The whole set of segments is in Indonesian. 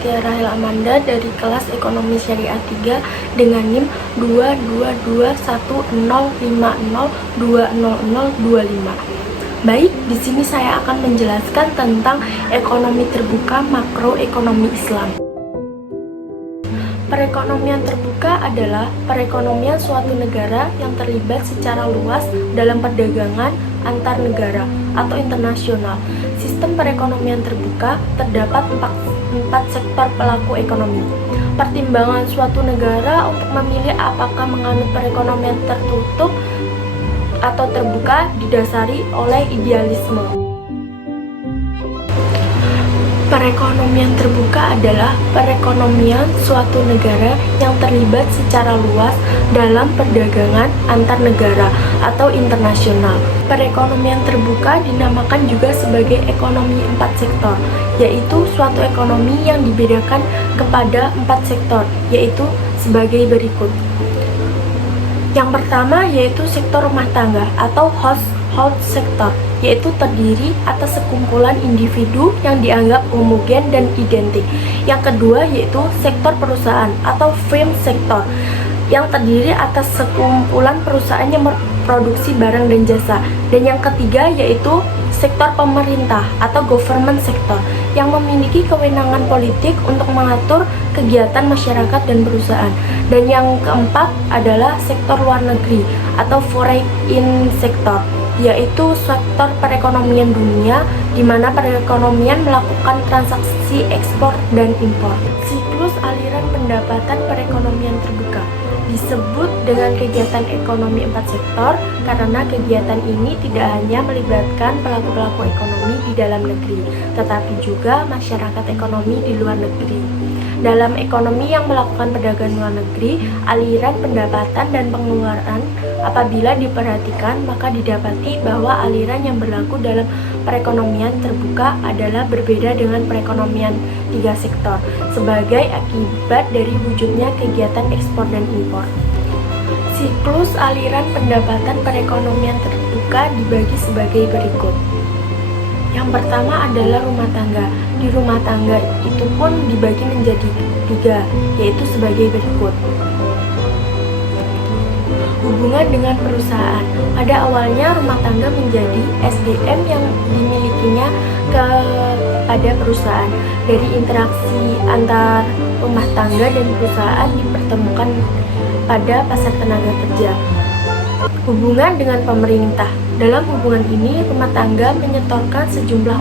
Setia Rahel Amanda dari kelas Ekonomi Syariah 3 dengan NIM 2221050200025. Baik, di sini saya akan menjelaskan tentang ekonomi terbuka makroekonomi Islam. Perekonomian terbuka adalah perekonomian suatu negara yang terlibat secara luas dalam perdagangan antar negara atau internasional. Sistem perekonomian terbuka terdapat empat sektor pelaku ekonomi. Pertimbangan suatu negara untuk memilih apakah menganut perekonomian tertutup atau terbuka didasari oleh idealisme. Perekonomian terbuka adalah perekonomian suatu negara yang terlibat secara luas dalam perdagangan antar negara atau internasional. Perekonomian terbuka dinamakan juga sebagai ekonomi empat sektor, yaitu suatu ekonomi yang dibedakan kepada empat sektor, yaitu sebagai berikut. Yang pertama yaitu sektor rumah tangga atau household sector, yaitu terdiri atas sekumpulan individu yang dianggap homogen dan identik. Yang kedua yaitu sektor perusahaan atau firm sector, yang terdiri atas sekumpulan perusahaan yang memproduksi barang dan jasa. Dan yang ketiga yaitu sektor pemerintah atau government sector, yang memiliki kewenangan politik untuk mengatur kegiatan masyarakat dan perusahaan. Dan yang keempat adalah sektor luar negeri atau foreign sector, yaitu sektor perekonomian dunia di mana perekonomian melakukan transaksi ekspor dan impor. Siklus aliran pendapatan perekonomian terbuka disebut dengan kegiatan ekonomi empat sektor karena kegiatan ini tidak hanya melibatkan pelaku-pelaku ekonomi di dalam negeri, tetapi juga masyarakat ekonomi di luar negeri. Dalam ekonomi yang melakukan perdagangan luar negeri, aliran pendapatan dan pengeluaran apabila diperhatikan, maka didapati bahwa aliran yang berlaku dalam perekonomian terbuka adalah berbeda dengan perekonomian tiga sektor sebagai akibat dari wujudnya kegiatan ekspor dan impor. Siklus aliran pendapatan perekonomian terbuka dibagi sebagai berikut. Yang pertama adalah rumah tangga. Di rumah tangga itu pun dibagi menjadi tiga, yaitu sebagai berikut. Hubungan dengan perusahaan. Pada awalnya rumah tangga menjadi SDM yang dimilikinya kepada perusahaan. Dari interaksi antar rumah tangga dan perusahaan dipertemukan pada pasar tenaga kerja. Hubungan dengan pemerintah. Dalam hubungan ini, rumah tangga menyetorkan sejumlah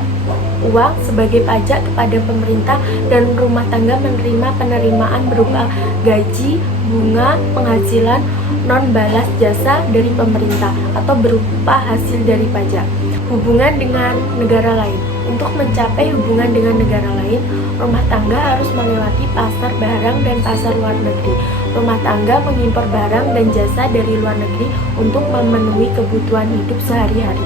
uang sebagai pajak kepada pemerintah dan rumah tangga menerima penerimaan berupa gaji, bunga, penghasilan, non-balas jasa dari pemerintah atau berupa hasil dari pajak. Hubungan dengan negara lain. Untuk mencapai hubungan dengan negara lain, rumah tangga harus melewati pasar barang dan pasar luar negeri. Rumah tangga mengimpor barang dan jasa dari luar negeri untuk memenuhi kebutuhan hidup sehari-hari.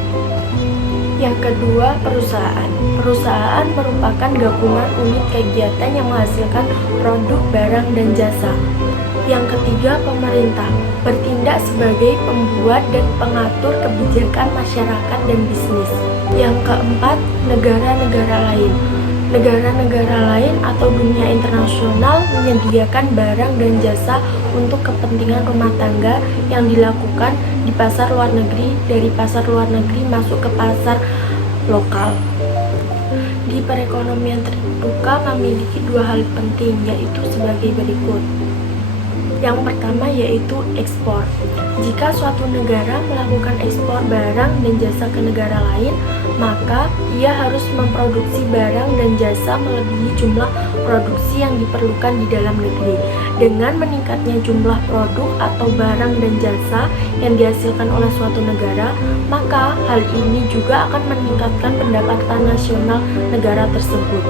Yang kedua, perusahaan. Perusahaan merupakan gabungan unit kegiatan yang menghasilkan produk, barang, dan jasa. Yang ketiga, pemerintah bertindak sebagai pembuat dan pengatur kebijakan masyarakat dan bisnis. Yang keempat, negara-negara lain. Negara-negara lain atau dunia internasional menyediakan barang dan jasa untuk kepentingan rumah tangga yang dilakukan di pasar luar negeri, dari pasar luar negeri masuk ke pasar lokal. Di perekonomian terbuka memiliki dua hal penting, yaitu sebagai berikut. Yang pertama yaitu ekspor. Jika suatu negara melakukan ekspor barang dan jasa ke negara lain, maka ia harus memproduksi barang dan jasa melebihi jumlah produksi yang diperlukan di dalam negeri. Dengan meningkatnya jumlah produk atau barang dan jasa yang dihasilkan oleh suatu negara, maka hal ini juga akan meningkatkan pendapatan nasional negara tersebut.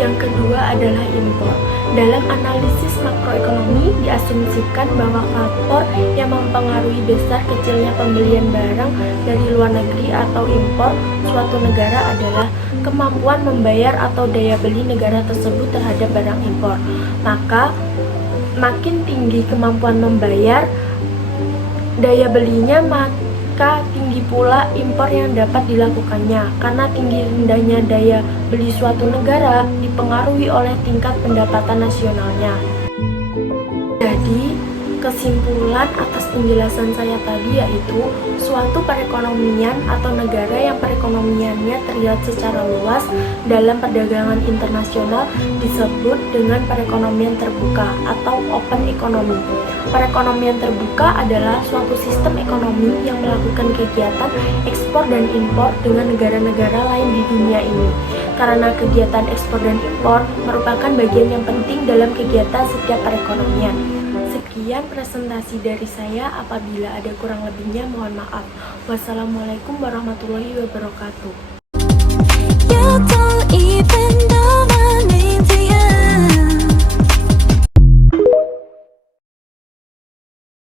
Yang kedua adalah impor. Dalam analisis makroekonomi diasumsikan bahwa faktor yang mempengaruhi besar kecilnya pembelian barang dari luar negeri atau impor suatu negara adalah kemampuan membayar atau daya beli negara tersebut terhadap barang impor. Maka makin tinggi kemampuan membayar daya belinya, maka tinggi tinggi pula impor yang dapat dilakukannya, karena tinggi rendahnya daya beli suatu negara dipengaruhi oleh tingkat pendapatan nasionalnya. Jadi, kesimpulan atas penjelasan saya tadi yaitu suatu perekonomian atau negara yang perekonomiannya terlihat secara luas dalam perdagangan internasional disebut dengan perekonomian terbuka atau open economy. Perekonomian terbuka adalah suatu sistem ekonomi yang melakukan kegiatan ekspor dan impor dengan negara-negara lain di dunia ini. Karena kegiatan ekspor dan impor merupakan bagian yang penting dalam kegiatan setiap perekonomian. Sekian presentasi dari saya, apabila ada kurang lebihnya mohon maaf. Wassalamualaikum warahmatullahi wabarakatuh.